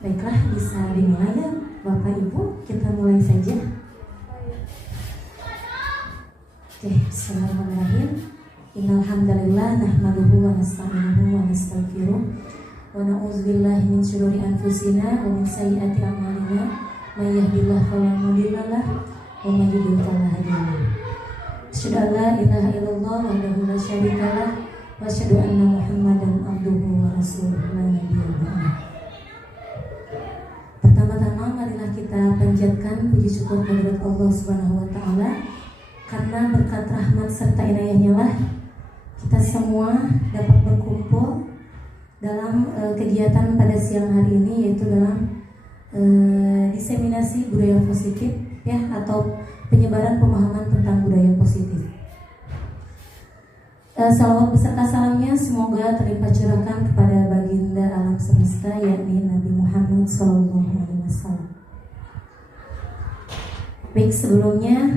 Baiklah, bisa dimulai ya Bapak Ibu, kita mulai saja. Oke, bismillahirrahmanirrahim. Innal hamdalillah nahmaduhu wa nasta'inuhu wa nastaghfiruh wa na'udzubillahi min syururi anfusina wa min sayyiati a'malina. May yahdihillahu fala mudilla lahu wa may yudlil fala hadiya lahu. Asyhadu an la ilaha illallah wahdahu la syarika lahu wa asyhadu anna Muhammadan abduhu wa rasuluhu la nabiyya ba'dahu. Pertama-tama marilah kita panjatkan puji syukur kehadirat Allah Subhanahu wa taala, karena berkat rahmat serta inayahnya lah kita semua dapat berkumpul dalam kegiatan pada siang hari ini, yaitu dalam diseminasi budaya positif ya, atau penyebaran pemahaman tentang budaya positif. Salawat beserta salamnya semoga terlimpah curahkan kepada baginda alam semesta, yakni Nabi Muhammad SAW. Baik, sebelumnya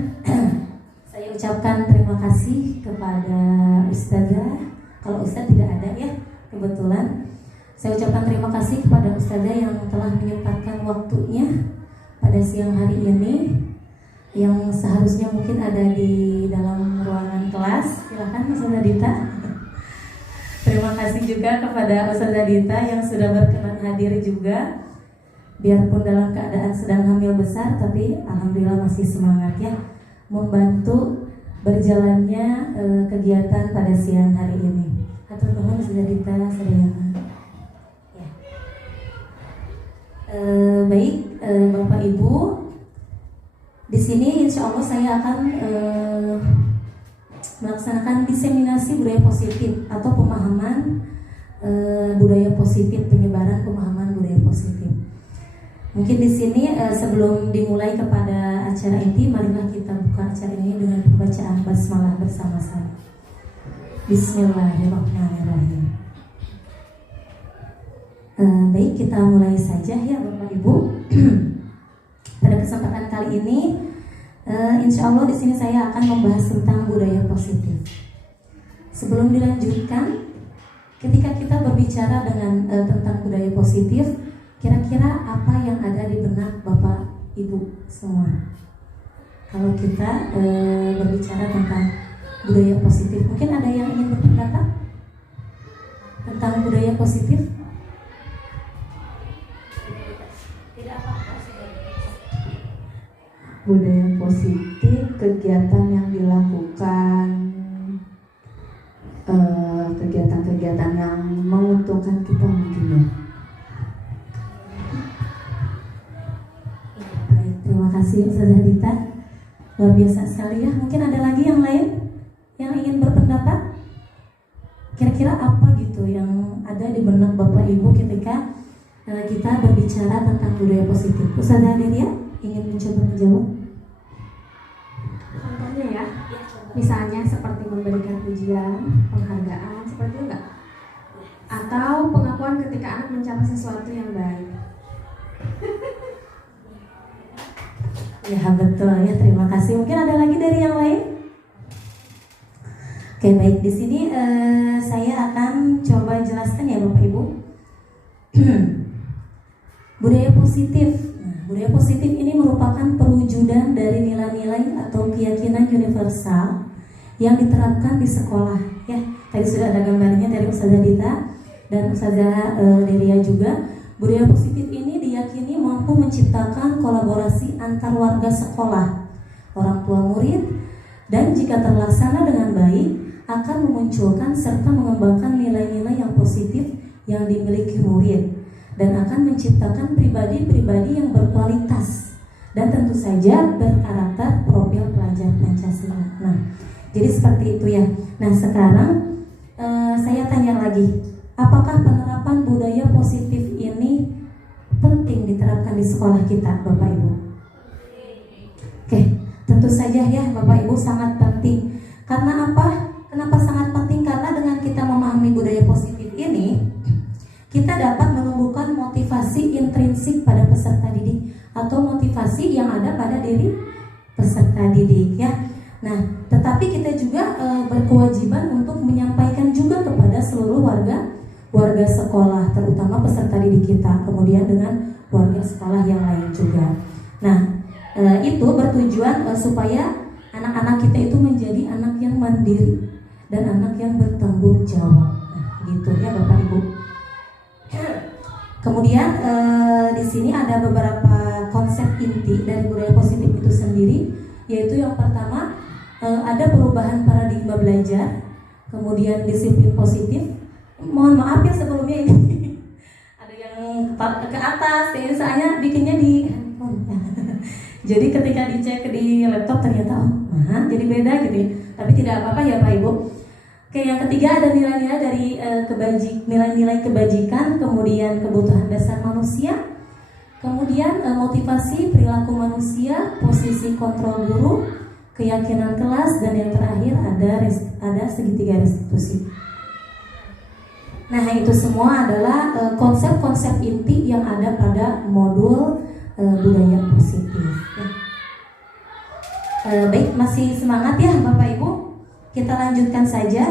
saya ucapkan terima kasih kepada Ustazah. Kalau Ustaz tidak ada ya, kebetulan saya ucapkan terima kasih kepada Ustazah yang telah menyempatkan waktunya pada siang hari ini, yang seharusnya mungkin ada di dalam ruangan kelas. Silakan Ustazah Dita. Terima kasih juga kepada Ustazah Dita yang sudah berkenan hadir juga, biarpun dalam keadaan sedang hamil besar, tapi alhamdulillah masih semangat ya membantu berjalannya kegiatan pada siang hari ini. Hatur nuhun Ustazah Dita sadayana. Ya. Baik, Bapak Ibu, di sini insya Allah saya akan melaksanakan diseminasi budaya positif atau pemahaman budaya positif, penyebaran pemahaman budaya positif. Mungkin di sini sebelum dimulai kepada acara inti, marilah kita buka acara ini dengan pembacaan basmalah bersama-sama. Bismillahirrahmanirrahim. Baik, kita mulai saja ya Bapak Ibu. Pada kesempatan kali ini, insya Allah di sini saya akan membahas tentang budaya positif. Sebelum dilanjutkan, ketika kita berbicara tentang budaya positif, kira-kira apa yang ada di benak Bapak Ibu semua? Kalau kita berbicara tentang budaya positif, mungkin ada yang ingin berpendapat tentang budaya positif? Budaya positif, kegiatan yang dilakukan, kegiatan-kegiatan yang menguntungkan kita mungkin ya. Baik, terima kasih Ustazah Dita, luar biasa sekali ya. Mungkin ada lagi yang lain yang ingin berpendapat? Kira-kira apa gitu yang ada di benak Bapak Ibu ketika kita berbicara tentang budaya positif? Ustazah Delia ingin mencoba menjawab? Contohnya ya, misalnya seperti memberikan pujian, penghargaan, seperti itu enggak? Atau pengakuan ketika anak mencapai sesuatu yang baik. Ya betul ya, terima kasih. Mungkin ada lagi dari yang lain? Oke, baik, di sini saya akan coba jelaskan ya Bapak Ibu. Budaya positif. Budaya positif ini merupakan perwujudan dari nilai-nilai atau keyakinan universal yang diterapkan di sekolah. Ya, tadi sudah ada gambarnya dari Ustazah Dita dan Ustazah Delia juga. Budaya positif ini diyakini mampu menciptakan kolaborasi antar warga sekolah, orang tua murid, dan jika terlaksana dengan baik akan memunculkan serta mengembangkan nilai-nilai yang positif yang dimiliki murid, dan akan menciptakan pribadi-pribadi yang berkualitas dan tentu saja berkarakter profil pelajar Pancasila. Nah, jadi seperti itu ya. Nah, sekarang saya tanya lagi, apakah penerapan budaya positif ini penting diterapkan di sekolah kita, Bapak Ibu? Oke, tentu saja ya Bapak Ibu, sangat penting. Karena apa? Kenapa sangat penting? Karena dengan kita memahami budaya positif ini, kita dapat menumbuhkan motivasi intrinsik pada peserta didik atau motivasi yang ada pada diri peserta didik ya. Nah, tetapi kita juga berkewajiban untuk menyampaikan juga kepada seluruh warga sekolah, terutama peserta didik kita, kemudian dengan warga sekolah yang lain juga. Nah, itu bertujuan supaya anak-anak kita itu menjadi anak yang mandiri dan anak yang bertanggung jawab. Nah, gitu ya Bapak Ibu. Kemudian di sini ada beberapa konsep inti dari budaya positif itu sendiri, yaitu yang pertama ada perubahan paradigma belajar, kemudian disiplin positif. Mohon maaf ya sebelumnya ini ada yang ke atas, ya, soalnya bikinnya di handphone. Jadi ketika dicek di laptop ternyata jadi beda gitu ya. Tapi tidak apa-apa ya Pak Ibu. Oke, yang ketiga ada nilai-nilai dari nilai-nilai kebajikan, kemudian kebutuhan dasar manusia, kemudian motivasi perilaku manusia, posisi kontrol guru, keyakinan kelas, dan yang terakhir ada segitiga restitusi. Nah, itu semua adalah konsep-konsep inti yang ada pada modul budaya positif. Baik, masih semangat ya Bapak Ibu? Kita lanjutkan saja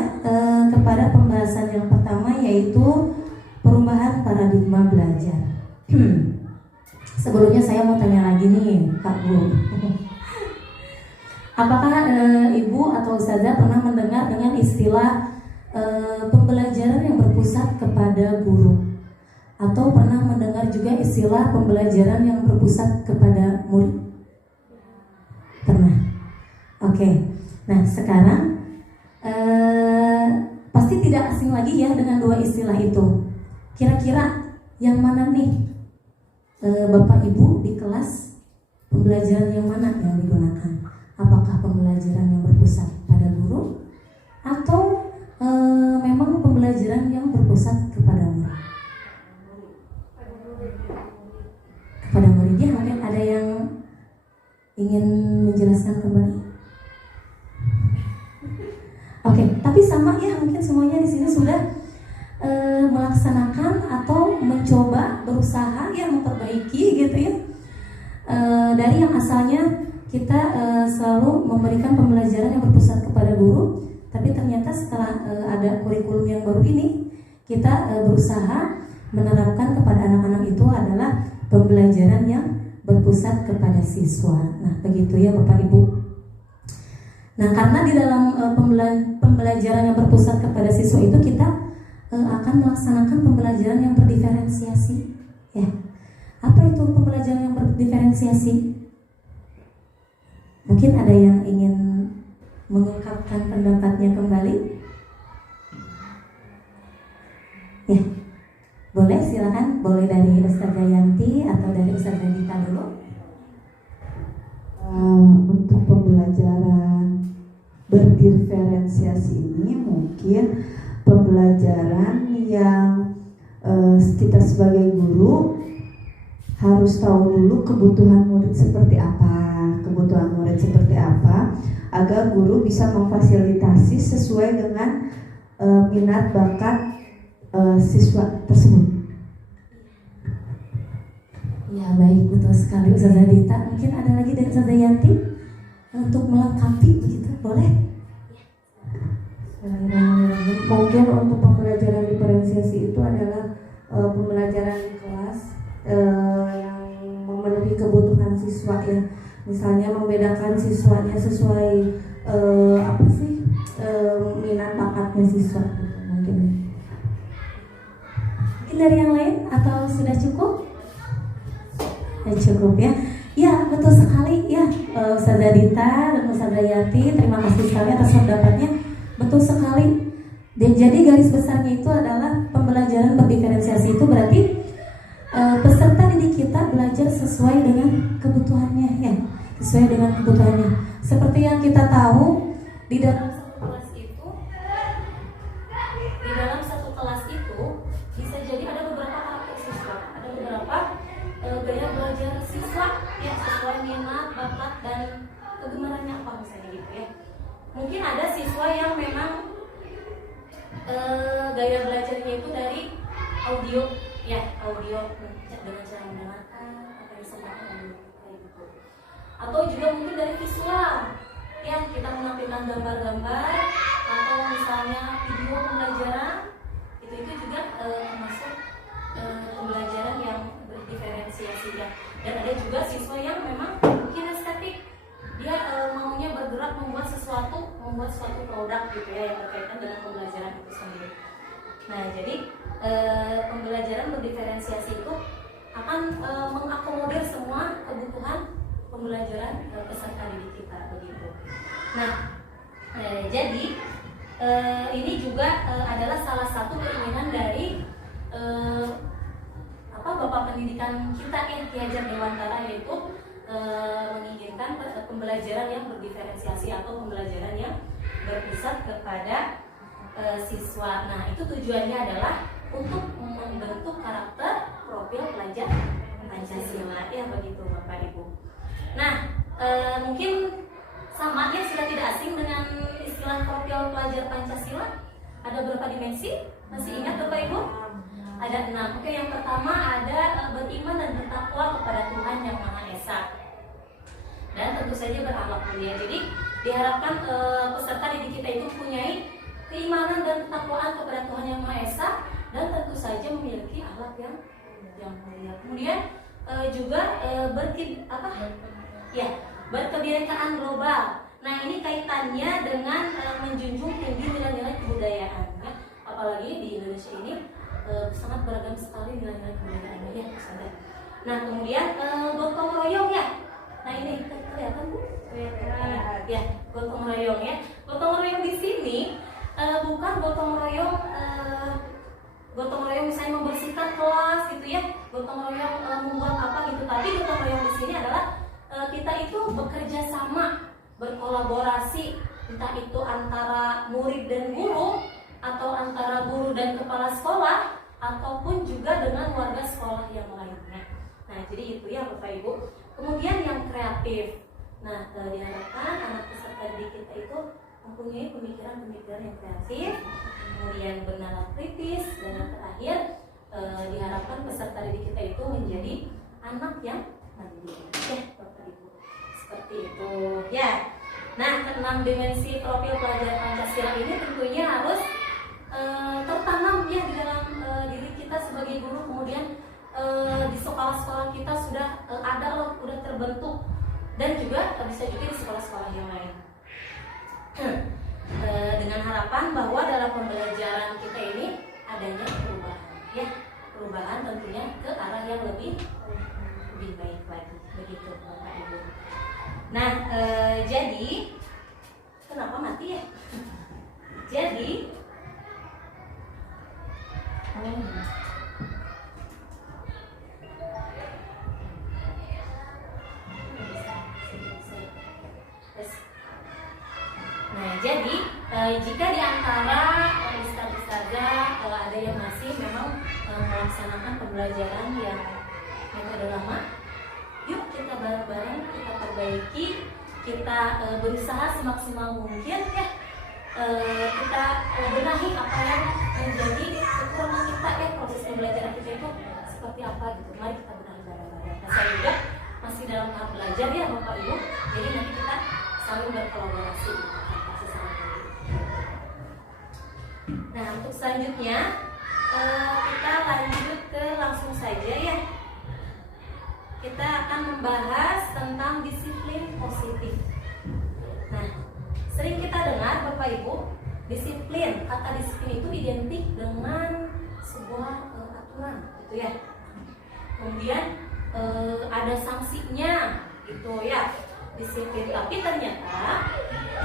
kepada pembahasan yang pertama, yaitu perubahan paradigma belajar. Sebelumnya saya mau tanya lagi nih Kak Bu. Apakah Ibu atau Ustazah pernah mendengar dengan istilah pembelajaran yang berpusat kepada guru? Atau pernah mendengar juga istilah pembelajaran yang berpusat kepada murid? Pernah? Oke. Nah, sekarang pasti tidak asing lagi ya dengan dua istilah itu. Kira-kira yang mana nih Bapak Ibu di kelas, pembelajaran yang mana yang digunakan? Apakah pembelajaran yang berpusat pada guru atau memang pembelajaran yang berpusat kepada murid? Kepada murid ya, mungkin ada yang ingin menjelaskan kembali. Oke, tapi sama ya, mungkin semuanya di sini sudah melaksanakan atau mencoba berusaha ya memperbaiki gitu ya. Dari yang asalnya kita selalu memberikan pembelajaran yang berpusat kepada guru, tapi ternyata setelah ada kurikulum yang baru ini, kita berusaha menerapkan kepada anak-anak itu adalah pembelajaran yang berpusat kepada siswa. Nah, begitu ya Bapak Ibu. Nah, karena di dalam pembelajaran yang berpusat kepada siswa itu kita akan melaksanakan pembelajaran yang berdiferensiasi. Ya, apa itu pembelajaran yang berdiferensiasi? Mungkin ada yang ingin mengungkapkan pendapatnya kembali? Ya, boleh silakan. Boleh dari Ustazah Yanti atau dari Ustazah Dita dulu. Untuk pembelajaran berdiferensiasi ini mungkin pembelajaran yang kita sebagai guru harus tahu dulu kebutuhan murid seperti apa, agar guru bisa memfasilitasi sesuai dengan minat bakat siswa tersebut. Ya, baik, betul sekali Ustazah Dita. Mungkin ada lagi dari Ustazah Yanti untuk melengkapi begitu, boleh? Mungkin untuk pembelajaran diferensiasi itu adalah pembelajaran di kelas yang memenuhi kebutuhan siswa ya. Misalnya membedakan siswanya sesuai minat bakatnya siswa gitu, mungkin. Mungkin dari yang lain atau sudah cukup? Cukup ya. Ya, betul sekali ya Ustazah Dita dan Ustazah Yanti, terima kasih sekali atas pendapatnya. Betul sekali. Dan jadi garis besarnya itu adalah pembelajaran berdiferensiasi itu berarti peserta didik kita belajar sesuai dengan kebutuhannya ya, sesuai dengan kebutuhannya. Seperti yang kita tahu di dalam satu kelas itu bisa jadi ada beberapa karakter siswa, ada beberapa gaya belajar siswa ya, sesuai minat, bakat dan kegemarannya apa misalnya gitu ya. Mungkin ada siswa yang memang gaya belajarnya itu dari audio ya, audio dengan cara mendengarkan apa yang disampaikan kayak gitu. Atau juga mungkin dari visual ya, kita menampilkan gambar-gambar atau misalnya video pembelajaran itu juga termasuk pembelajaran yang berdiferensiasi Nah, jadi pembelajaran berdiferensiasi itu akan mengakomodir semua kebutuhan pembelajaran peserta didik kita begitu. Nah, jadi ini juga adalah salah satu keinginan dari Bapak Pendidikan kita Ki Hajar Dewantara, yaitu menginginkan pembelajaran yang berdiferensiasi atau pembelajaran yang berpusat kepada siswa. Nah, itu tujuannya adalah untuk membentuk karakter profil pelajar Pancasila, ya begitu Bapak Ibu. Nah, mungkin sama ya, sudah tidak asing dengan istilah profil pelajar Pancasila. Ada berapa dimensi? Masih ingat Bapak Ibu? Ada 6. Oke, yang pertama ada beriman dan bertakwa kepada Tuhan Yang Maha Esa, dan tentu saja berakhlak mulia. Jadi diharapkan peserta didik kita itu mempunyai keimanan dan ketakwaan kepada Tuhan Yang Maha Esa, dan tentu saja memiliki akhlak yang mulia. Kemudian juga berkebinekaan global. Nah, ini kaitannya dengan menjunjung tinggi nilai-nilai kebudayaan, ya. Apalagi di Indonesia ini sangat beragam sekali nilai-nilai kebudayaannya, ya. Nah, kemudian gotong royong, ya. Nah, ini kelihatan Bu? Ya, gotong royong, ya. Gotong royong di sini bukan gotong royong misalnya membersihkan kelas gitu, ya. Gotong royong membuat apa gitu. Tapi gotong royong di sini adalah kita itu bekerja sama, berkolaborasi, entah itu antara murid dan guru, atau antara guru dan kepala sekolah, ataupun juga dengan warga sekolah yang lainnya. Nah, jadi itu ya Bapak Ibu. Kemudian yang kreatif. Nah, diharapkan anak peserta didik kita itu mempunyai pemikiran-pemikiran yang kreatif, kemudian bernalar kritis, dan yang terakhir diharapkan peserta didik kita itu menjadi anak yang mandiri. Ya, Bapak Ibu. Seperti itu. Ya. Nah, 6 dimensi profil pelajar Pancasila ini tentunya harus tertanam ya di dalam diri kita sebagai guru. Kemudian di sekolah-sekolah kita sudah ada loh, sudah terbentuk, dan juga bisa juga di sekolah-sekolah yang lain. Dengan harapan bahwa dalam pembelajaran kita ini adanya perubahan, ya, perubahan tentunya ke arah yang lebih baik lagi, begitu Bapak Ibu. Nah, jadi kenapa mati ya? Jadi jika di antara ustaz-ustazah ada yang masih memang melaksanakan pembelajaran yang metode lama, yuk kita bareng-bareng kita perbaiki, kita berusaha semaksimal mungkin, ya. Kita benahi apa yang menjadi kekurangan kita, ya. Proses pembelajaran kita itu seperti apa gitu. Mari kita benahi bareng-bareng. Nah, saya juga masih dalam tahap belajar, ya Bapak Ibu. Jadi nanti kita saling berkolaborasi. Nah, untuk selanjutnya kita lanjut ke langsung saja, ya. Kita akan membahas tentang disiplin positif. Nah, sering kita dengar Bapak Ibu, disiplin, kata disiplin itu identik dengan sebuah aturan gitu, ya. Kemudian ada sanksinya gitu, ya, disiplin. Tapi ternyata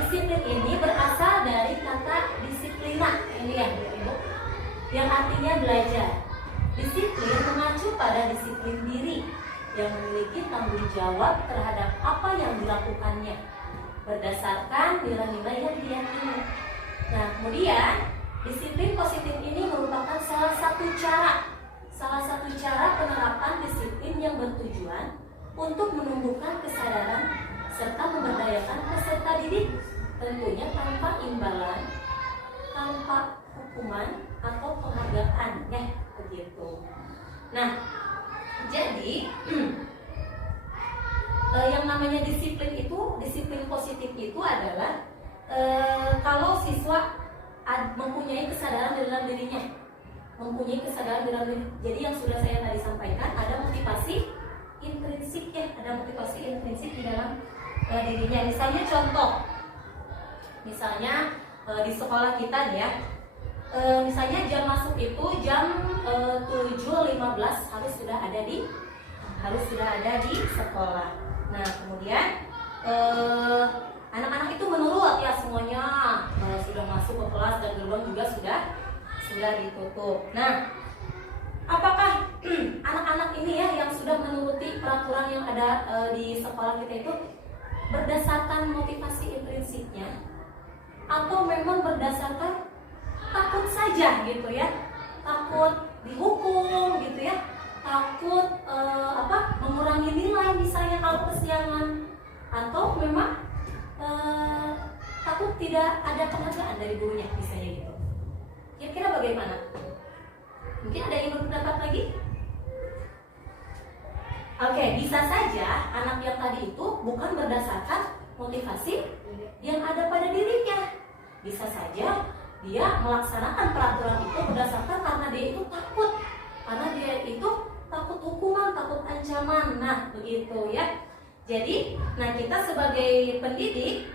disiplin ini berasal dari kata disiplina, ini ya Ibu, yang artinya belajar. Disiplin mengacu pada disiplin diri yang memiliki tanggung jawab terhadap apa yang dilakukannya berdasarkan nilai-nilai yang diyakini. Nah, kemudian disiplin positif ini merupakan salah satu cara penerapan disiplin yang bertujuan untuk menumbuhkan kesadaran serta memberdayakan peserta didik, tentunya tanpa imbalan, tanpa hukuman atau penghargaan, ya begitu. Nah, jadi yang namanya disiplin itu, disiplin positif itu adalah kalau siswa mempunyai kesadaran dalam dirinya, mempunyai kesadaran dalam diri. Jadi yang sudah saya tadi sampaikan, ada motivasi intrinsik, ya, ada motivasi intrinsik di dalam dirinya. Misalnya contoh, misalnya di sekolah kita, ya, misalnya jam masuk itu jam 7.15 harus sudah ada di sekolah. Nah kemudian anak-anak itu menurut ya semuanya, sudah masuk ke kelas dan gerbang juga sudah ditutup. Nah apakah anak-anak ini ya yang sudah menuruti peraturan yang ada di sekolah kita itu berdasarkan motivasi intrinsiknya, atau memang berdasarkan takut saja gitu ya, takut dihukum gitu ya, takut mengurangi nilai misalnya kalau kesiangan, atau memang takut tidak ada penghargaan dari gurunya misalnya gitu. Kira-kira bagaimana? Mungkin ada yang berpendapat lagi? Oke, bisa saja anak yang tadi itu bukan berdasarkan motivasi yang ada pada dirinya. Bisa saja dia melaksanakan peraturan itu berdasarkan karena dia itu takut. Karena dia itu takut hukuman, takut ancaman. Nah, begitu ya. Jadi, kita sebagai pendidik,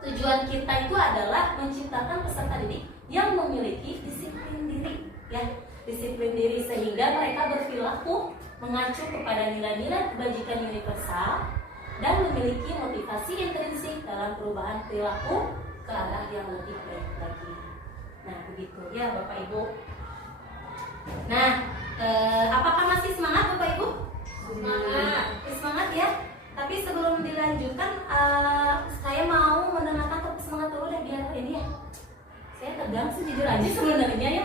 tujuan kita itu adalah menciptakan peserta didik yang memiliki disiplin diri, ya, disiplin diri sehingga mereka berperilaku mengacu kepada nilai-nilai kebajikan universal dan memiliki motivasi intrinsik dalam perubahan perilaku ke arah yang lebih baik lagi. Nah, begitu ya Bapak Ibu. Nah, apakah masih semangat Bapak Ibu? Semangat ya. Tapi sebelum dilanjutkan, saya mau mendengarkan tepuk semangat dulu deh biar ini ya. Saya tegang sih jujur aja sebenarnya ya.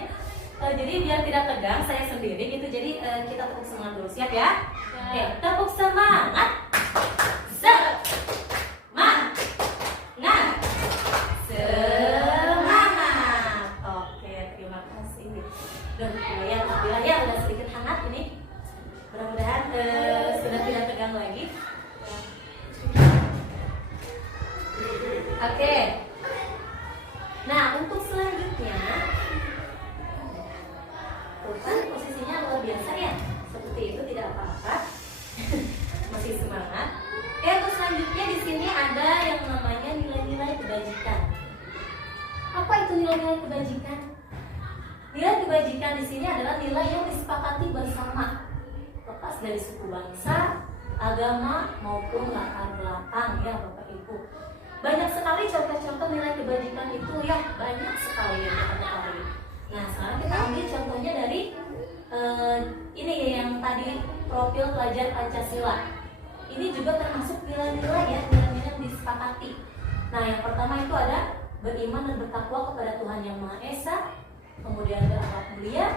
Jadi biar tidak tegang saya sendiri gitu. Jadi kita tepuk semangat dulu, siap ya? Oke, tepuk semangat. Semangat. Semangat. Oke, terima kasih. Lumayan, alhamdulillah ya udah sedikit hangat ini. Mudah-mudahan sudah tidak tegang lagi. Oke. Nah, untuk selanjutnya, kan posisinya luar biasa ya. Seperti itu tidak apa-apa. Masih semangat. Oke, untuk selanjutnya di sini ada yang namanya nilai-nilai kebajikan. Apa itu nilai-nilai kebajikan? Nilai kebajikan di sini adalah nilai yang disepakati bersama, lepas dari suku bangsa, agama maupun latar belakang ya Bapak Ibu. Banyak sekali contoh-contoh nilai kebajikan itu ya, banyak sekali yang kita ketahui. Nah, sekarang kita ambil contohnya dari ini yang tadi profil pelajar Pancasila. Ini juga termasuk nilai-nilai ya, nilai-nilai yang disepakati. Nah, yang pertama itu ada beriman dan bertakwa kepada Tuhan Yang Maha Esa, kemudian berakhlak mulia,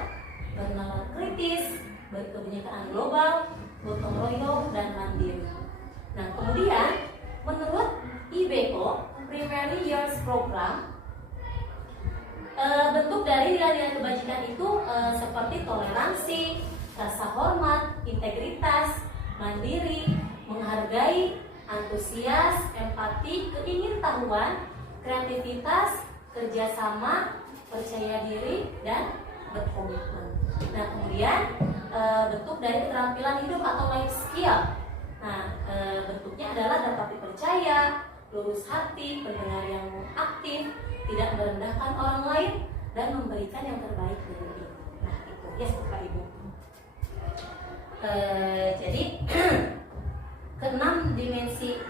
bernalar kritis, berkebinekaan global, gotong royong dan mandiri. Nah, kemudian menurut IBO Primary Years Program, bentuk dari nilai-nilai kebajikan itu seperti toleransi, rasa hormat, integritas, mandiri, menghargai, antusias, empati, keingintahuan, kreativitas, kerjasama, percaya diri, dan berkomitmen. Nah, kemudian bentuk dari keterampilan hidup atau life skill. Nah, bentuknya adalah dapat dipercaya, lurus hati, pendengar yang aktif, tidak merendahkan orang lain, dan memberikan yang terbaik dari diri. Nah, itu ya Bapak Ibu. Jadi keenam dimensi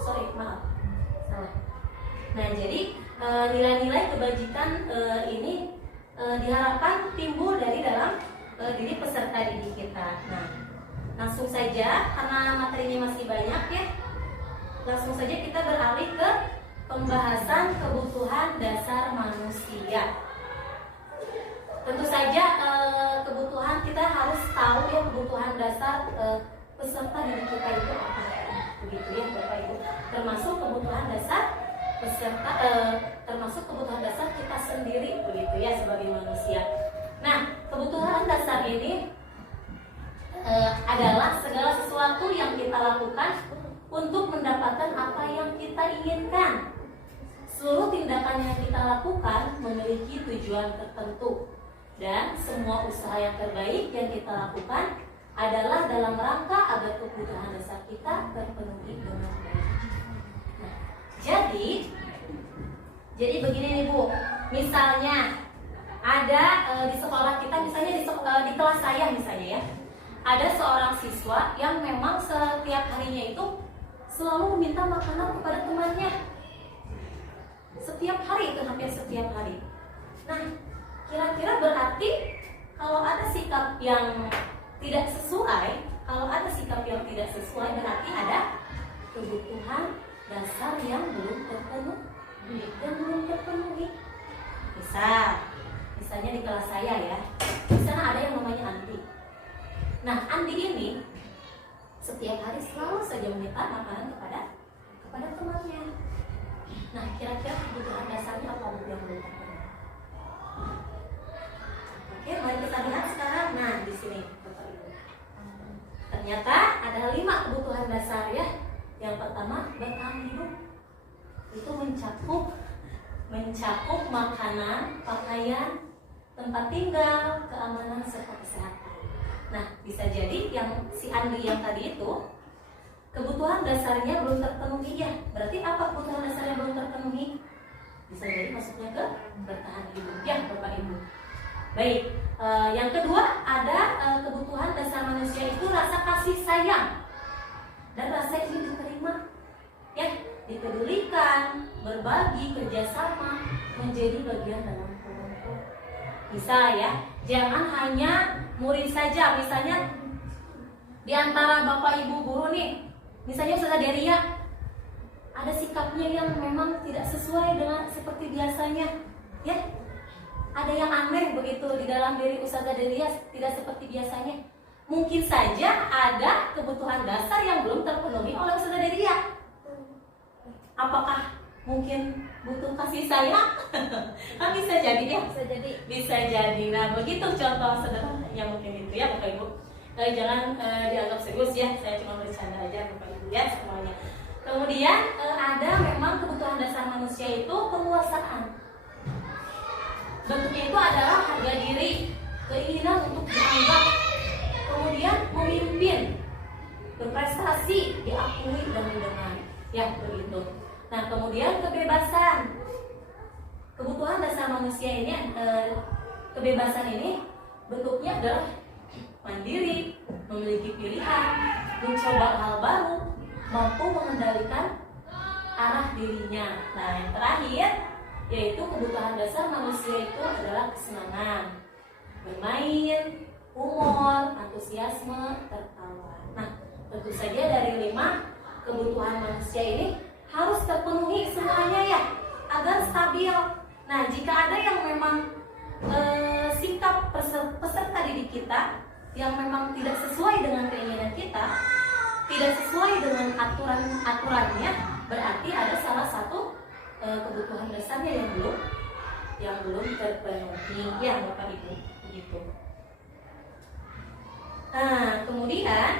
salah. Nah, jadi nilai-nilai kebajikan ini diharapkan timbul dari dalam diri peserta didik kita. Nah, langsung saja karena materinya masih banyak ya, langsung saja kita beralih ke pembahasan kebutuhan dasar manusia. Tentu saja kebutuhan kita harus tahu ya, kebutuhan dasar peserta didik kita itu apa, begitu ya Bapak Ibu. Termasuk kebutuhan dasar peserta, termasuk kebutuhan dasar kita sendiri, begitu ya sebagai manusia. Nah, kebutuhan dasar ini adalah segala sesuatu yang kita lakukan untuk mendapatkan apa yang kita inginkan. Seluruh tindakan yang kita lakukan memiliki tujuan tertentu, dan semua usaha yang terbaik yang kita lakukan adalah dalam rangka agar kebutuhan dasar kita terpenuhi dengan baik. Nah, jadi begini nih Bu, misalnya ada di sekolah kita misalnya di kelas saya misalnya ya, ada seorang siswa yang memang setiap harinya itu selalu meminta makanan kepada temannya. Setiap hari itu, hampir setiap hari. Nah, kira-kira berarti kalau ada sikap yang tidak sesuai, berarti ada kebutuhan dasar yang belum terpenuhi. Misalnya di kelas saya ya, di sana ada yang namanya Andi. Nah, Andi ini setiap hari selalu saja meminta makanan kepada temannya. Nah, kira-kira kebutuhan dasarnya apa yang belum terpenuhi? Oke, mari kita lihat sekarang. Nah, di sini Bapak Ibu. Ternyata ada 5 kebutuhan dasar ya. Yang pertama, bertahan hidup. Itu mencakup makanan, pakaian, tempat tinggal, keamanan serta kesehatan. Nah, bisa jadi yang si Andi yang tadi itu kebutuhan dasarnya belum terpenuhi ya. Berarti apa kebutuhan dasarnya belum terpenuhi? Bisa jadi maksudnya ke bertahan hidup ya Bapak Ibu. Baik, yang kedua ada kebutuhan dasar manusia itu rasa kasih sayang dan rasa ingin diterima, ya, dipedulikan, berbagi, kerjasama, menjadi bagian dalam kelompok. Bisa ya, jangan hanya murid saja, misalnya di antara Bapak Ibu guru nih, misalnya Ustazah Deria, ada sikapnya yang memang tidak sesuai dengan seperti biasanya, ya. Ada yang aneh begitu di dalam diri Ustazah Deria, tidak seperti biasanya. Mungkin saja ada kebutuhan dasar yang belum terpenuhi oleh Ustazah Deria. Apakah mungkin butuh kasih sayang? Kan bisa jadi ya, bisa jadi. Nah, begitu contoh sederhananya mungkin itu ya Bapak Ibu. Jangan dianggap serius ya, saya cuma bercanda aja Bapak Ibu ya semuanya. Kemudian ada memang kebutuhan dasar manusia itu penguasaan. Bentuknya itu adalah harga diri, keinginan untuk dianggap, kemudian memimpin, berprestasi, diakui dan didengar, ya begitu. Nah, kemudian kebebasan. Kebutuhan dasar manusia ini, kebebasan ini bentuknya adalah mandiri, memiliki pilihan, mencoba hal baru, mampu mengendalikan arah dirinya. Nah, yang terakhir yaitu kebutuhan dasar manusia itu adalah kesenangan, bermain, humor, antusiasme, tertawa. Nah, tentu saja dari 5 kebutuhan manusia ini harus terpenuhi semuanya ya, agar stabil. Nah, jika ada yang memang sikap peserta didik kita yang memang tidak sesuai dengan keinginan kita, tidak sesuai dengan aturannya, berarti ada salah satu kebutuhan dasarnya yang belum terpenuhi ya Bapak Ibu begitu. Nah, kemudian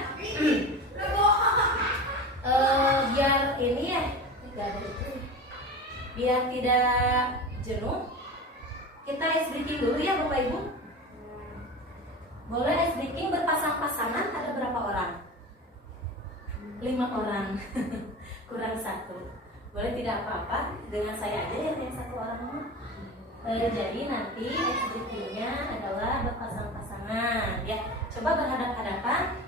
biar ini ya biar tidak jenuh, kita ice breaking dulu ya Bapak Ibu. Boleh ice breaking berpasang-pasangan, ada berapa orang? 5 orang. Kurang 1. Boleh tidak apa-apa, dengan saya aja ya, yang 1 orang. Jadi nanti eksekutifnya adalah berpasang-pasangan ya. Coba berhadap-hadapan.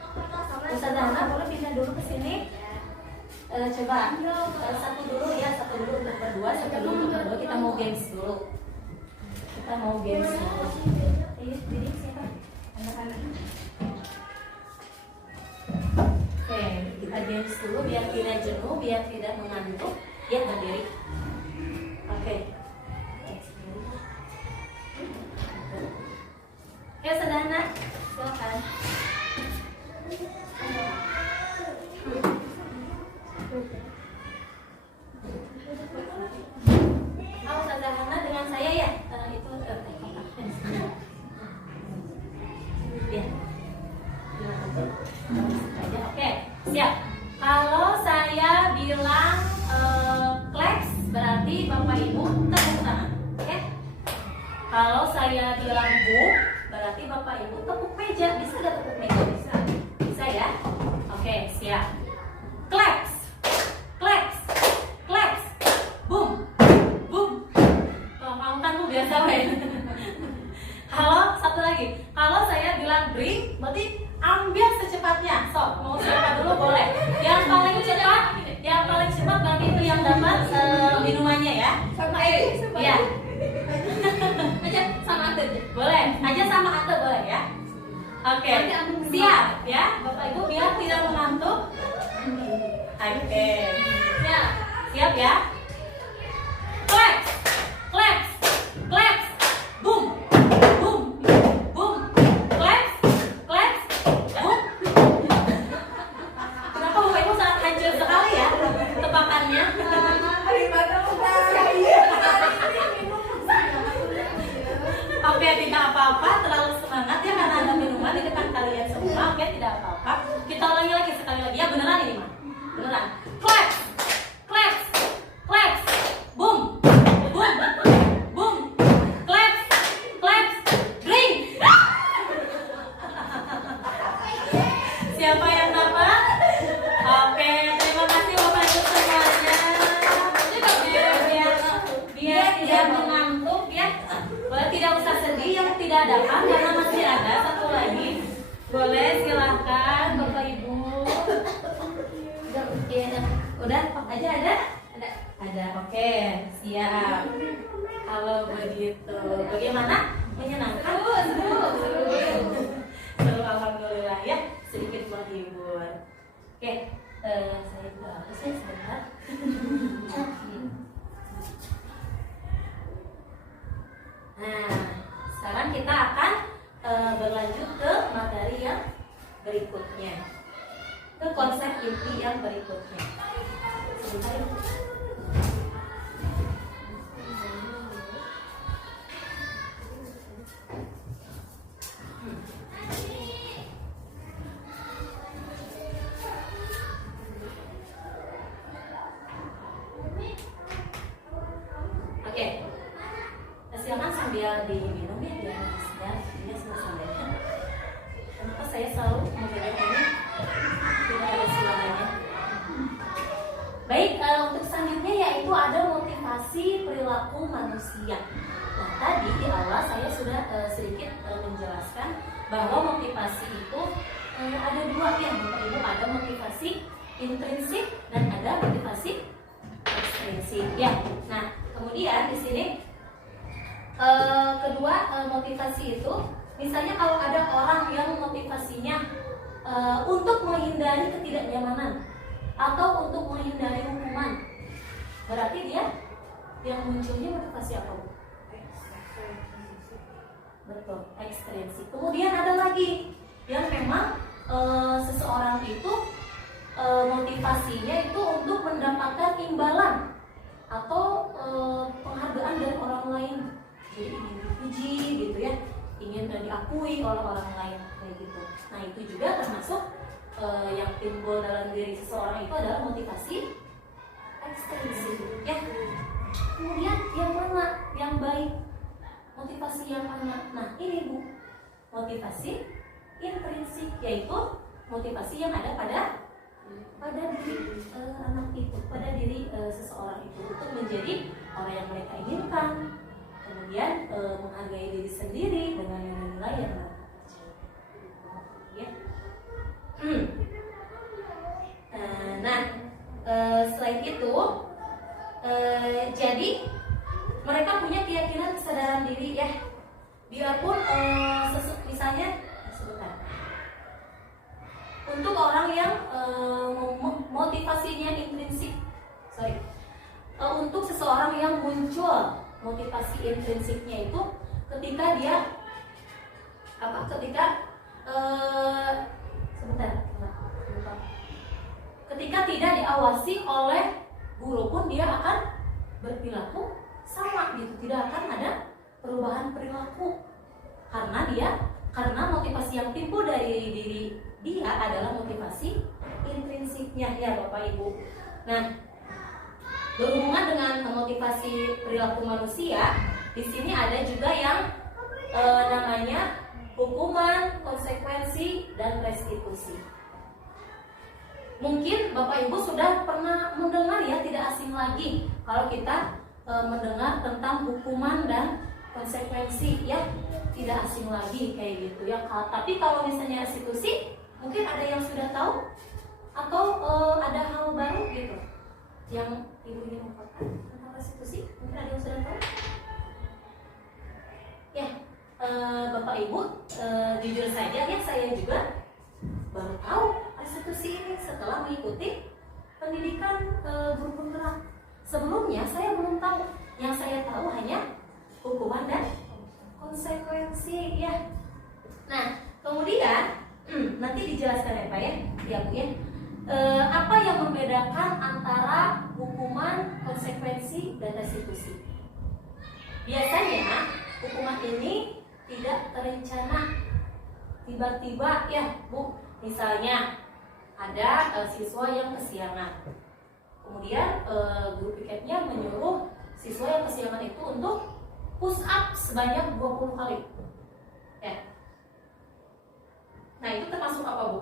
Ustazah Hana boleh pindah dulu ke sini. Coba 1 dulu ya, 1 dulu untuk berdua, 1 dulu untuk berdua. Kita mau games dulu. Didik siapa? Anak-anak. Oke, kita games dulu biar tidak jenuh, biar tidak mengantuk. Ya, berdiri. Oke. Ya, sederhana. Silakan. Mau sederhana dengan saya ya? Itu ya. Oke, siap. Kalau saya bilang kleks, berarti Bapak Ibu tepuk tangan, ya. Kalau saya bilang bu, berarti Bapak Ibu tepuk meja. Bisa nggak tepuk meja? Bisa ya. Oke, siap. Kleks, kleks, kleks, boom, boom. Kalau kamu kan bu biasa weh. lagi. Kalau saya bilang drink, berarti ambil secepatnya. So, mau siapa dulu boleh. Yang paling cepat berarti itu yang dapat minumannya ya. Sama sama. Iya. Aja sama Ate. Boleh. Aja sama Ate boleh ya. Oke. Siap ya, Bapak Ibu biar tidak mengantuk. Oke. Siap ya. Claps, claps, claps, boom, boom, boom, claps, claps, boom. Kenapa Bapak Ibu sangat hancur sekali ya tebakannya? Oke, tidak apa-apa, terlalu semangat ya karena ada minuman di depan kalian semua. Oke, tidak apa-apa. Kita ulangi lagi sekali lagi ya, beneran ini mah, beneran. Claps, claps, claps, boom, boom, boom, claps, claps, drink. Siapa yang dapat? Oke, terima kasih Bapak Ibu semuanya. Biar tidak mengantuk ya. Boleh tidak usah sedih yang tidak dapat karena masih ada satu lagi. Boleh silahkan Bapak Ibu. Udah aja ada. Oke, siap. Kalau begitu, bagaimana? Menyenangkan? Seru, alhamdulillah ya. Sedikit menghibur. Oke, saya buka apa sih sebentar. Nah, sekarang kita akan berlanjut ke materi yang berikutnya, ke konsep inti yang berikutnya. Sebentar. Oke. Silakan sambil diminum ya biar siap. Ini selesai. Kenapa saya selalu membedakan ini? Tidak ada silakannya. Baik, untuk selanjutnya yaitu ada motivasi perilaku manusia. Nah, tadi di awal saya sudah sedikit menjelaskan bahwa motivasi itu ada dua ya, Bapak Ibu, ada motivasi intrinsik dan ada motivasi ekstrinsik ya. Nah, kemudian di sini kedua motivasi itu, misalnya kalau ada orang yang motivasinya untuk menghindari ketidaknyamanan atau untuk menghindari hukuman, berarti dia yang munculnya motivasi apa? Betul, ekstrinsik. Kemudian ada lagi yang memang seseorang itu motivasinya itu untuk mendapatkan imbalan atau penghargaan dari orang lain. Jadi ingin dipuji gitu ya, ingin diakui oleh orang lain kayak gitu. Nah, itu juga termasuk yang timbul dalam diri seseorang itu adalah motivasi ekstrinsik ya. Kemudian yang mana yang baik, motivasi yang mana? Nah, ini Bu, motivasi intrinsik, yaitu motivasi yang ada pada diri anak itu, pada diri seseorang itu untuk menjadi orang yang mereka inginkan. Kemudian menghargai diri sendiri dengan nilai yang mereka percaya. Ya. Nah, selain itu, jadi mereka punya keyakinan kesadaran diri ya. Biarpun misalnya sebentar. Untuk orang yang motivasinya intrinsik, untuk seseorang yang muncul motivasi intrinsiknya itu ketika dia ketika tidak diawasi oleh guru pun dia akan berperilaku sama gitu, tidak akan ada perubahan perilaku karena motivasi yang timbul dari diri dia adalah motivasi intrinsiknya ya Bapak Ibu. Nah, berhubungan dengan motivasi perilaku manusia, di sini ada juga yang namanya hukuman, konsekuensi, dan restitusi. Mungkin Bapak Ibu sudah pernah mendengar ya, tidak asing lagi kalau kita mendengar tentang hukuman dan konsekuensi ya, tidak asing lagi kayak gitu ya. Tapi kalau misalnya restitusi, mungkin ada yang sudah tahu atau ada hal baru gitu yang ibu ingin ungkapkan tentang restitusi, mungkin ada yang sudah tahu ya. Bapak ibu, jujur saja ya, saya juga baru tahu restitusi ini setelah mengikuti pendidikan guru penggerak. Sebelumnya saya belum tahu, yang saya tahu hanya hukuman dan konsekuensi ya. Nah kemudian nanti dijelaskan ya Pak ya Bu ya, apa yang membedakan antara hukuman, konsekuensi dan restitusi. Biasanya hukuman ini tidak terencana, tiba-tiba ya Bu. Misalnya ada siswa yang kesiangan, kemudian guru piketnya menyuruh siswa yang kesiangan itu untuk push up sebanyak 20 kali ya. Nah itu termasuk apa Bu?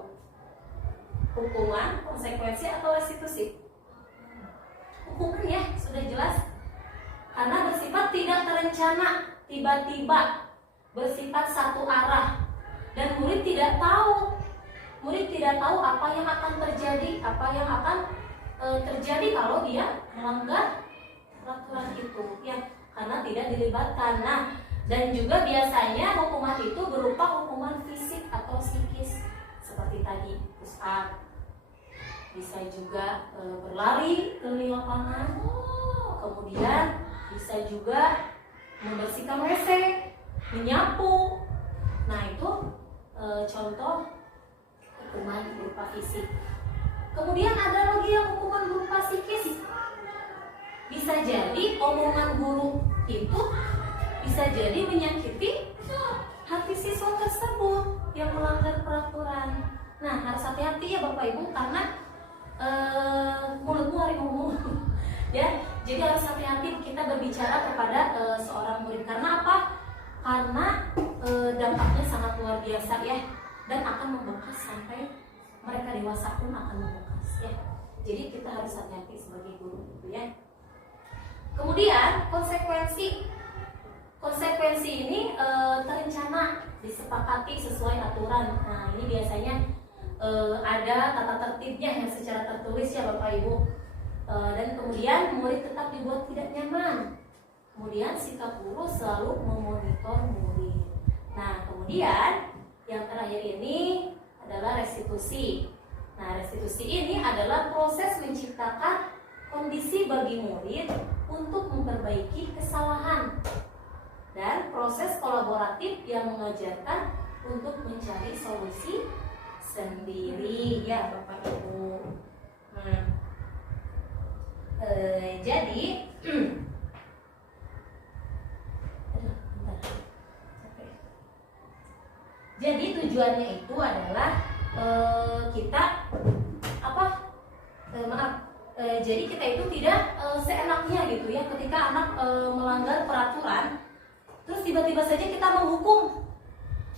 Hukuman, konsekuensi atau restitusi? Hukuman ya, sudah jelas, karena bersifat tidak terencana, tiba-tiba, bersifat satu arah, dan murid tidak tahu apa yang akan terjadi, apa yang akan terjadi kalau dia melanggar peraturan itu ya, karena tidak dilibatkan. Nah, dan juga biasanya hukuman itu berupa hukuman fisik atau psikis seperti tadi push up, bisa juga berlari keliling lapangan, kemudian bisa juga membersihkan WC, menyapu. Nah itu contoh hukuman berupa fisik. Kemudian ada lagi yang hukuman berupa psikis. Bisa jadi omongan guru itu bisa jadi menyakiti hati siswa tersebut yang melanggar peraturan. Nah harus hati-hati ya Bapak Ibu, karena mulutmu hari ngomong ya. Jadi harus hati-hati kita berbicara kepada seorang murid. Karena apa? Karena dampaknya sangat luar biasa ya, dan akan membekas sampai mereka dewasa pun akan membekas ya. Jadi kita harus hati-hati sebagai guru gitu ya. Kemudian konsekuensi ini terencana, disepakati sesuai aturan. Nah ini biasanya ada tata tertibnya yang secara tertulis ya Bapak Ibu. Dan kemudian murid tetap dibuat tidak nyaman. Kemudian sikap guru selalu memonitor murid. Nah kemudian yang terakhir ini adalah restitusi. Nah restitusi ini adalah proses menciptakan kondisi bagi murid untuk memperbaiki kesalahan, dan proses kolaboratif yang mengajarkan untuk mencari solusi sendiri ya Bapak Ibu. Jadi jadi tujuannya itu adalah kita jadi kita itu tidak seenaknya gitu ya, ketika anak melanggar peraturan, terus tiba-tiba saja kita menghukum,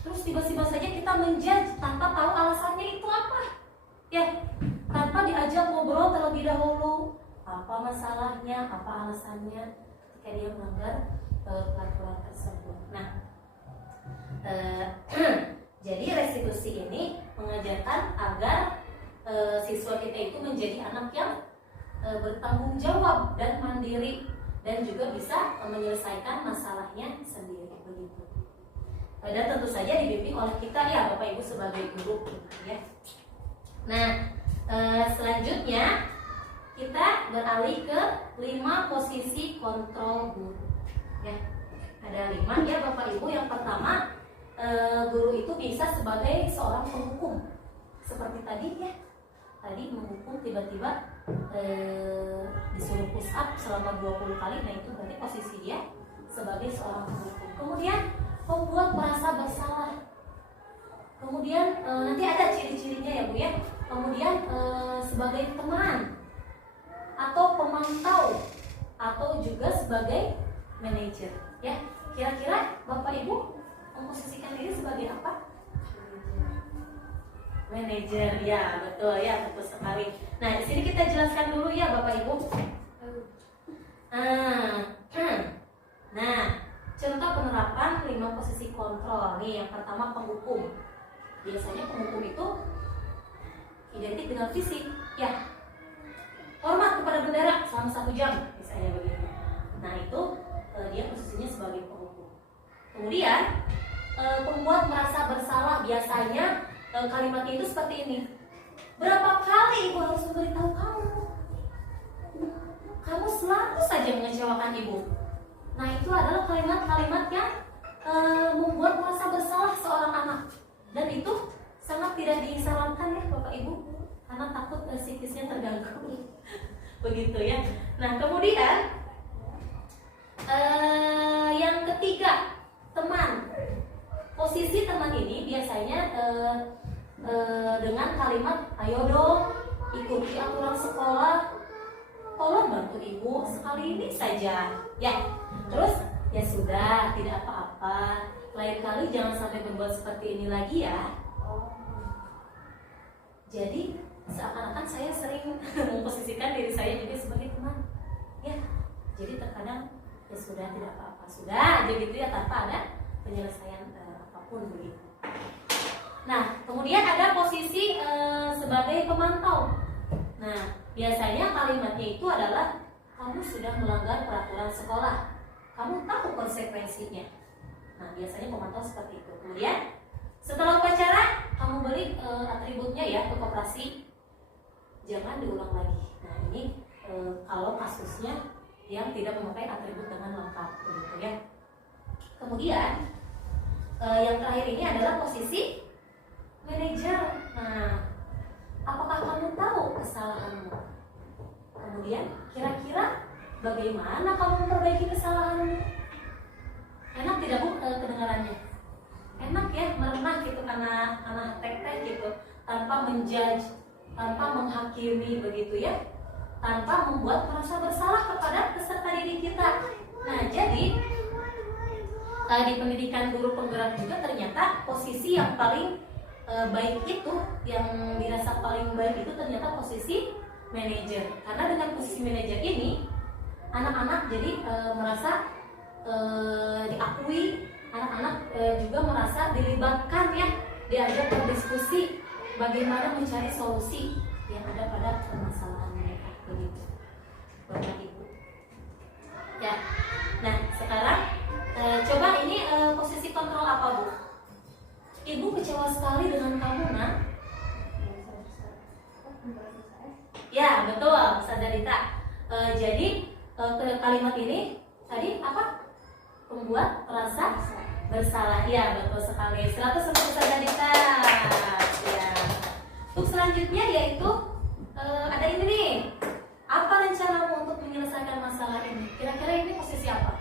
terus tiba-tiba saja kita menjudge tanpa tahu alasannya itu apa ya, tanpa diajak ngobrol terlebih dahulu apa masalahnya, apa alasannya ketika dia melanggar peraturan tersebut. Nah jadi restitusi ini mengajarkan agar siswa kita itu menjadi anak yang bertanggung jawab dan mandiri, dan juga bisa menyelesaikan masalahnya sendiri begitu. Dan tentu saja dibimbing oleh kita ya Bapak Ibu sebagai guru ya. Nah selanjutnya kita beralih ke 5 posisi kontrol guru ya. Ada 5 ya Bapak Ibu. Yang pertama, guru itu bisa sebagai seorang penghukum seperti tadi ya. Tadi menghukum tiba-tiba disuruh push up selama 20 kali. Nah itu berarti posisi dia sebagai seorang penghukum. Kemudian membuat merasa bersalah. Kemudian nanti ada ciri-cirinya ya Bu ya. Kemudian sebagai teman atau pemantau, atau juga sebagai manajer ya. Kira-kira Bapak Ibu memposisikan diri sebagai apa? Manajer ya, betul ya, betul sekali. Nah, di sini kita jelaskan dulu ya Bapak Ibu. Nah, contoh penerapan 5 posisi kontrol. Nih, yang pertama penghukum. Biasanya penghukum itu identik dengan fisik, ya. Hormat kepada bendera selama 1 jam, misalnya begitu. Nah, itu dia posisinya sebagai penghukum. Kemudian pembuat merasa bersalah, biasanya kalimatnya itu seperti ini. Berapa kali ibu harus memberitahu kamu? Kamu selalu saja mengecewakan ibu. Nah, itu adalah kalimat-kalimat yang membuat merasa bersalah seorang anak. Dan itu sangat tidak disarankan ya Bapak Ibu, karena takut psikisnya terganggu. Begitu ya. Nah, kemudian yang ketiga, teman. Posisi teman ini biasanya dengan kalimat, ayo dong ikuti aturan sekolah, tolong bantu ibu sekali ini saja, ya. Terus ya sudah, tidak apa-apa, lain kali jangan sampai berbuat seperti ini lagi ya. Jadi seakan-akan saya sering memposisikan diri saya juga sebagai teman, ya. Jadi terkadang ya sudah, tidak apa-apa, sudah aja gitu ya, tanpa ada penyelesaian apapun begitu. Nah, kemudian ada posisi sebagai pemantau. Nah, biasanya kalimatnya itu adalah, kamu sudah melanggar peraturan sekolah, kamu tahu konsekuensinya. Nah, biasanya pemantau seperti itu. Kemudian setelah upacara, kamu beri atributnya ya ke koperasi, jangan diulang lagi. Nah, ini kalau kasusnya yang tidak memakai atribut dengan lengkap begitu ya. Kemudian yang terakhir ini adalah posisi manajer. Nah, apakah kamu tahu kesalahanmu? Kemudian kira-kira bagaimana kamu memperbaiki kesalahanmu? Enak tidak Bu kedengarannya? Enak ya, merenah gitu karena tek-tek gitu, tanpa menjudge, tanpa menghakimi begitu ya, tanpa membuat merasa bersalah kepada peserta didik kita. Nah, jadi di pendidikan guru penggerak juga ternyata posisi yang paling baik itu, yang dirasa paling baik itu ternyata posisi manajer. Karena dengan posisi manajer ini anak-anak jadi merasa diakui, anak-anak juga merasa dilibatkan ya, diajak berdiskusi bagaimana mencari solusi yang ada pada permasalahan mereka begitu. Bapak Ibu. Ya. Nah, sekarang coba ini posisi kontrol apa Bu? Ibu kecewa sekali dengan kamu nak. Ya betul, Sadarita. Jadi kalimat ini tadi apa? Membuat merasa bersalah. Ya betul sekali. 100 untuk Sadarita. Ya. Untuk selanjutnya yaitu ada ini nih. Apa rencanamu untuk menyelesaikan masalah ini? Kira-kira ini posisi apa?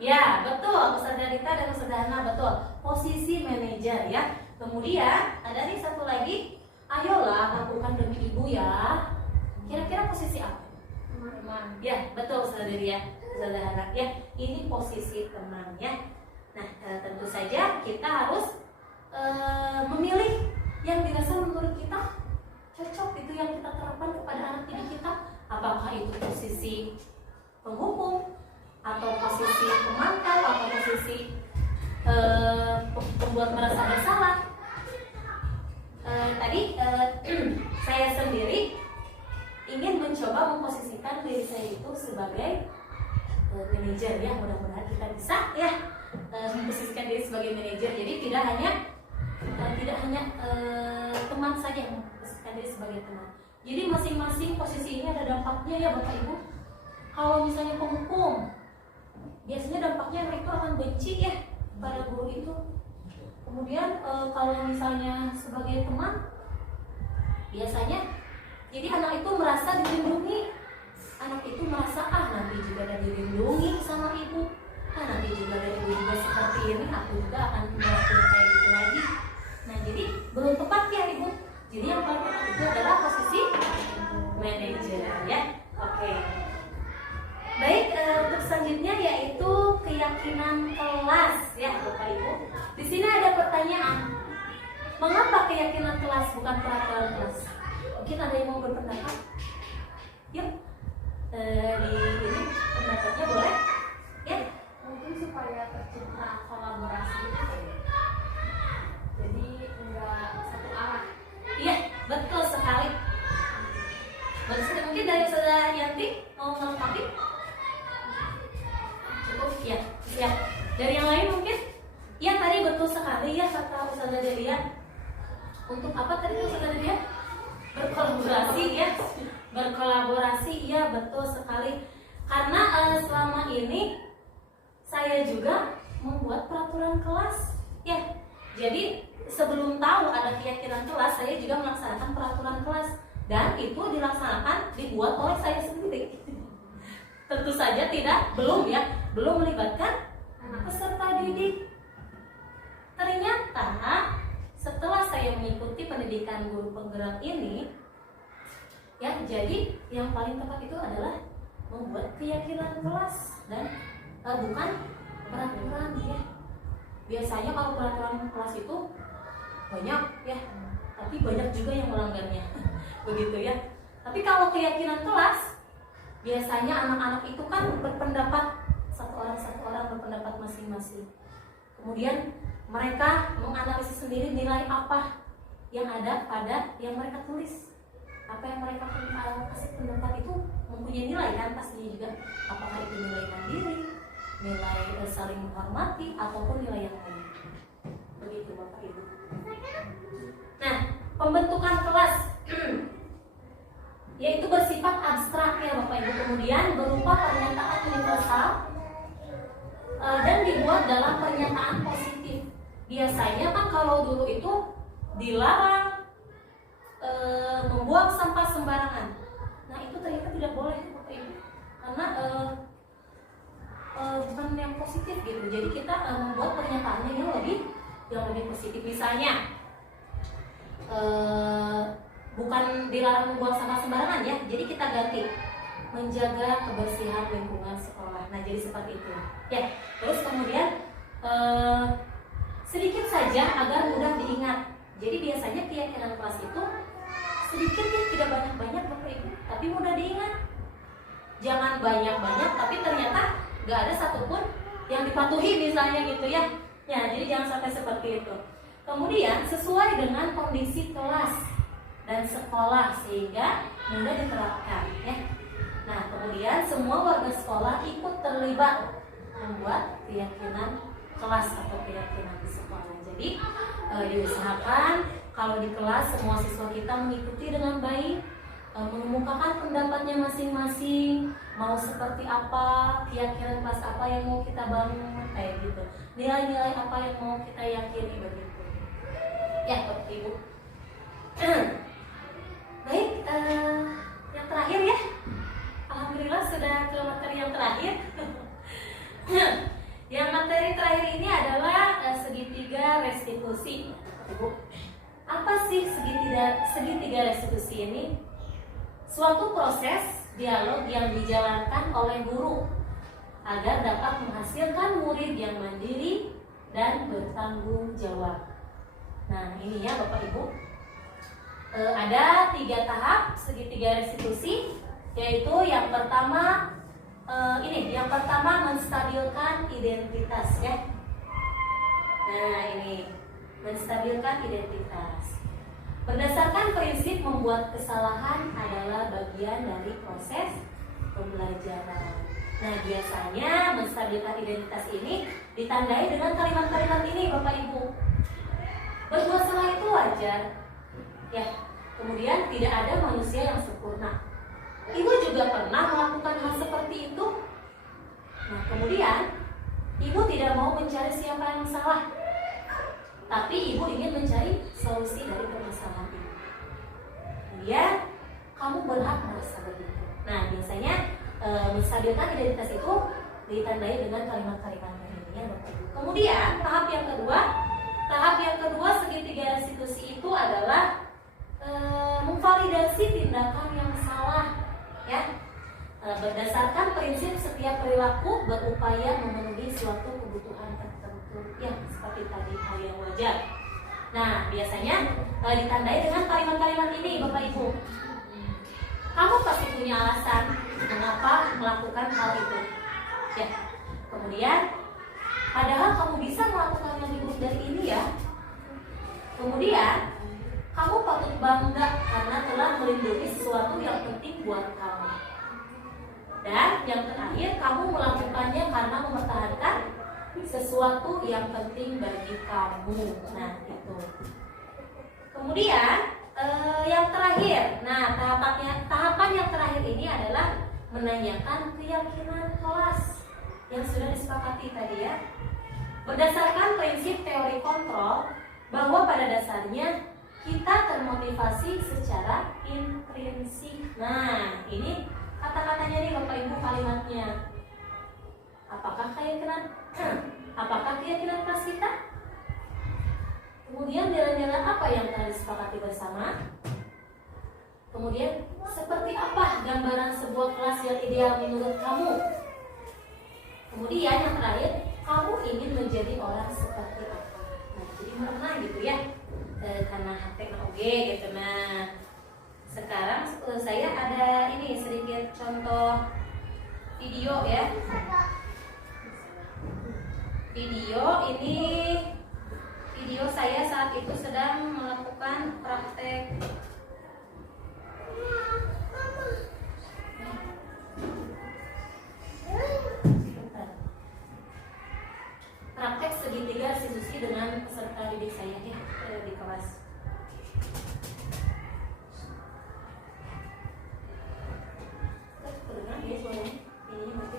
Ya, betul, Ustaz Darita dan Ustaz Hana, betul. Posisi manajer ya. Kemudian ada nih satu lagi, ayolah lakukan demi ibu ya. Kira-kira posisi apa? Teman. Ya, betul Ustaz Darita, Ustaz Hana. Ya, ini posisi teman ya. Nah, tentu saja kita harus memilih yang dirasa menurut kita cocok, itu yang kita terapkan kepada anak didik kita. Apakah itu posisi penghukum, atau posisi pemantau, atau posisi membuat merasa bersalah. Tadi saya sendiri ingin mencoba memposisikan diri saya itu sebagai manajer ya. Mudah-mudahan kita bisa ya memposisikan diri sebagai manajer. Jadi tidak hanya teman saja, memposisikan diri sebagai teman. Jadi masing-masing posisi ini ada dampaknya ya Bapak Ibu. Kalau misalnya penghukum, biasanya dampaknya rektor akan benci ya pada guru itu. Kemudian kalau misalnya sebagai teman, biasanya jadi anak itu merasa dilindungi. Anak itu merasa nanti juga ada dilindungi sama ibu. Nanti juga ada ibu juga seperti ini, aku juga akan melakukan kayak gitu lagi. Nah, jadi belum tepat ya ibu. Jadi yang paling tepat itu adalah posisi manajer ya. Oke. Baik, untuk selanjutnya yaitu keyakinan kelas ya Bapak Ibu. Di sini ada pertanyaan, mengapa keyakinan kelas bukan peraturan kelas? Mungkin ada yang mau berpendapat? Yuk, di ini pendapatnya boleh ya. Mungkin supaya tercipta kolaborasi gitu ya. Jadi enggak satu arah. Iya, betul sekali. Mungkin dari saudara Yanti mau melengkapi? Cukup ya, siap. Dari yang lain mungkin? Ya tadi betul sekali ya kata saudara Delia. Untuk apa tadi saudara Delia? Berkolaborasi ya. Berkolaborasi ya, betul sekali. Karena selama ini saya juga membuat peraturan kelas ya. Jadi sebelum tahu ada keyakinan kelas, saya juga melaksanakan peraturan kelas, dan itu dibuat oleh saya sendiri. Tentu saja belum melibatkan peserta didik. Ternyata setelah saya mengikuti pendidikan guru penggerak ini, ya jadi yang paling tepat itu adalah membuat keyakinan kelas dan bukan peraturan ya. Biasanya kalau peraturan kelas itu banyak ya, tapi banyak juga yang melanggarnya. Begitu ya. Tapi kalau keyakinan kelas, biasanya anak-anak itu kan berpendapat satu orang berpendapat masing-masing. Kemudian mereka menganalisis sendiri nilai apa yang ada pada yang mereka tulis. Apa yang mereka kasih pendapat itu mempunyai nilai kan pastinya juga. Apakah itu nilai mandiri, nilai saling menghormati, ataupun nilai yang lain. Begitu Bapak Ibu. Nah, pembentukan kelas yaitu bersifat abstrak ya Bapak Ibu, kemudian berupa pernyataan universal dan dibuat dalam pernyataan positif. Biasanya kan kalau dulu itu dilarang membuang sampah sembarangan. Nah itu ternyata tidak boleh Bapak Ibu, karena bukan yang positif gitu. Jadi kita membuat pernyataannya yang lebih positif. Misalnya bukan dilarang membuang sampah sembarangan ya. Jadi kita ganti menjaga kebersihan lingkungan sekolah. Nah jadi seperti itu ya. Terus kemudian sedikit saja agar mudah diingat. Jadi biasanya keyakinan kelas itu sedikit ya, tidak banyak-banyak Bapak Ibu, tapi mudah diingat. Jangan banyak-banyak tapi ternyata gak ada satupun yang dipatuhi misalnya gitu ya. Ya, jadi jangan sampai seperti itu. Kemudian sesuai dengan kondisi kelas dan sekolah sehingga mudah diterapkan ya. Nah, kemudian semua warga sekolah ikut terlibat membuat keyakinan kelas atau keyakinan di sekolah. Jadi diusahakan kalau di kelas semua siswa kita mengikuti dengan baik, mengemukakan pendapatnya masing-masing, mau seperti apa, keyakinan kelas apa yang mau kita bangun, kayak gitu. Nilai-nilai apa yang mau kita yakini, begitu. Ya, Bapak Ibu. Baik, yang terakhir ya. Alhamdulillah sudah ke materi yang terakhir. Yang materi terakhir ini adalah segitiga restitusi. Ibu, apa sih segitiga restitusi ini? Suatu proses dialog yang dijalankan oleh guru agar dapat menghasilkan murid yang mandiri dan bertanggung jawab. Nah ini ya Bapak Ibu, ada 3 tahap segitiga restitusi, yaitu yang pertama menstabilkan identitas ya. Nah ini menstabilkan identitas. Berdasarkan prinsip membuat kesalahan adalah bagian dari proses pembelajaran. Nah biasanya menstabilkan identitas ini ditandai dengan kalimat-kalimat ini Bapak Ibu. Berbuat salah itu wajar ya. Kemudian tidak ada manusia yang sempurna. Ibu juga pernah melakukan hal seperti itu. Nah kemudian ibu tidak mau mencari siapa yang salah, tapi ibu ingin mencari solusi dari permasalahan ini. Kemudian kamu berhak merasa begitu. Nah biasanya menstabilkan identitas itu ditandai dengan kalimat-kalimat ini ya Bapak Ibu. Kemudian tahap yang kedua segitiga restitusi itu adalah memvalidasi tindakan yang salah ya. Berdasarkan prinsip setiap perilaku berupaya memenuhi suatu kebutuhan tertentu ya, seperti tadi hal yang wajar. Nah biasanya ditandai dengan kalimat-kalimat ini Bapak Ibu. Kamu pasti punya alasan mengapa melakukan hal itu. Ya. Kemudian, padahal kamu bisa melakukan yang lebih dari ini ya. Kemudian, kamu patut bangga karena telah melindungi sesuatu yang penting buat kamu. Dan yang terakhir, kamu melakukannya karena mempertahankan sesuatu yang penting bagi kamu. Nah, itu. Kemudian, yang terakhir. Nah, tahapan yang terakhir ini adalah menanyakan keyakinan kelas yang sudah disepakati tadi ya. Berdasarkan prinsip teori kontrol, bahwa pada dasarnya kita termotivasi secara intrinsik. Nah, ini kata-katanya nih Bapak Ibu, kalimatnya. Apakah keyakinan kelas kita? Kemudian nilai-nilai apa yang telah disepakati bersama? Kemudian seperti apa gambaran sebuah kelas yang ideal menurut kamu? Kemudian yang terakhir, kamu ingin menjadi orang seperti apa? Nah, jadi mana gitu ya? Karena teknologi gitu. Nah, sekarang saya ada ini sedikit contoh video ya. Video saya saat itu sedang melakukan praktek segitiga restitusi dengan peserta didik saya ya di kelas. Kedengaran ya suaranya? Ini mati.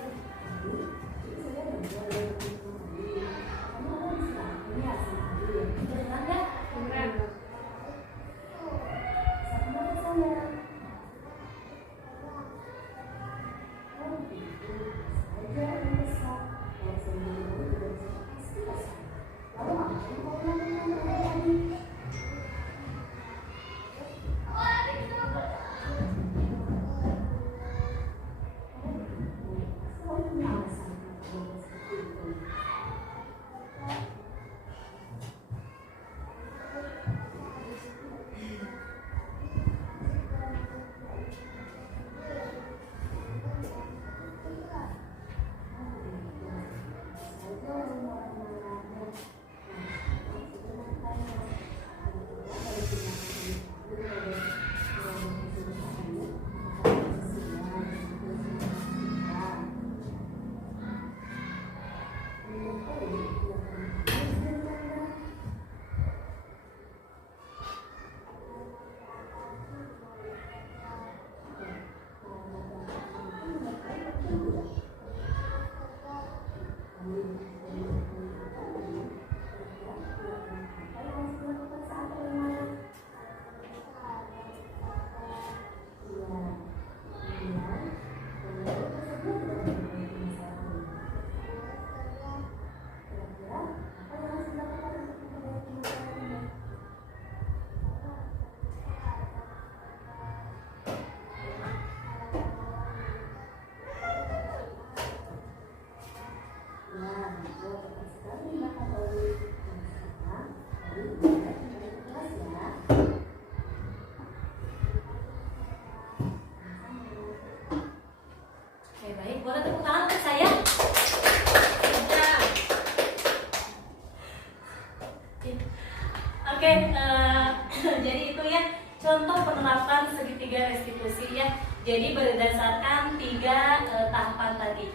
Jadi itu ya contoh penerapan segitiga restitusi ya. Jadi berdasarkan 3 tahapan tadi.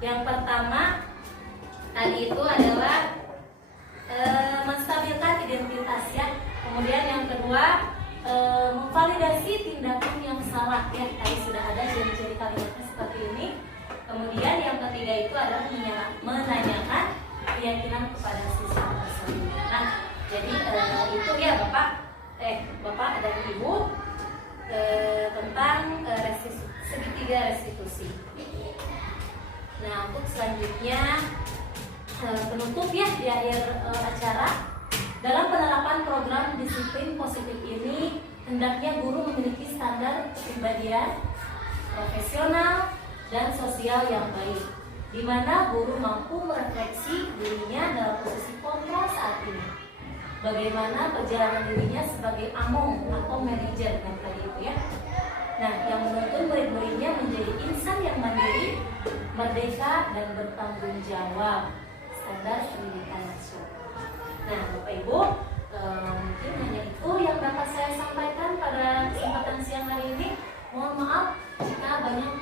Yang pertama tadi itu adalah menstabilkan identitas ya. Kemudian yang kedua memvalidasi tindakan yang salah ya. Tadi sudah ada ciri-ciri kalimatnya seperti ini. Kemudian yang ketiga itu adalah menanyakan keyakinan kepada siswa tersebut. Nah, jadi itu ya Bapak dan Ibu tentang segitiga restitusi. Nah, untuk selanjutnya penutup ya di akhir acara. Dalam penerapan program disiplin positif ini, hendaknya guru memiliki standar kepribadian, profesional, dan sosial yang baik, di mana guru mampu merefleksi dirinya dalam posisi kontrol saat ini. bagaimana perjalanan dirinya sebagai among atau manajer yang tadi itu ya. Nah, yang menuntun murid-muridnya menjadi insan yang mandiri, merdeka dan bertanggung jawab, standar pendidikan nasional. Nah, Bapak Ibu, mungkin hanya itu yang dapat saya sampaikan pada kesempatan siang hari ini. Mohon maaf jika banyak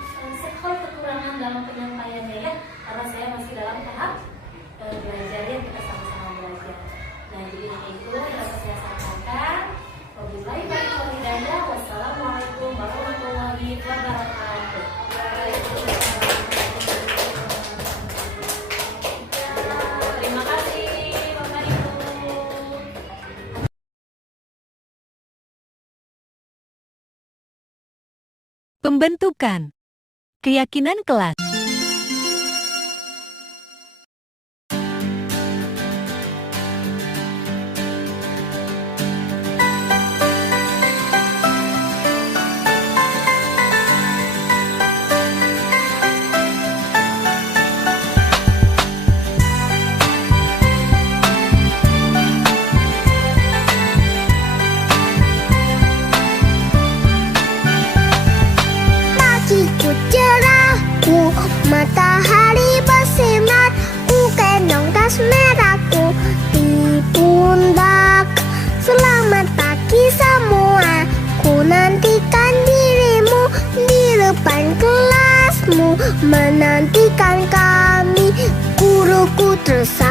sekali kekurangan dalam penyampaiannya ya, karena saya masih dalam tahap belajar yang kita sama-sama belajar. Nah, jadi itu yang dapat saya sampaikan. Wabillahi taufiq wal hidayah. Wassalamualaikum warahmatullahi wabarakatuh. Terima kasih Bapak Ibu. Pembentukan keyakinan kelas. Pagiku cerahku, matahari bersinar, ku gendong tas merahku di pundak. Selamat pagi semua, ku nantikan dirimu di depan kelasmu, menantikan kami, guruku tersayang.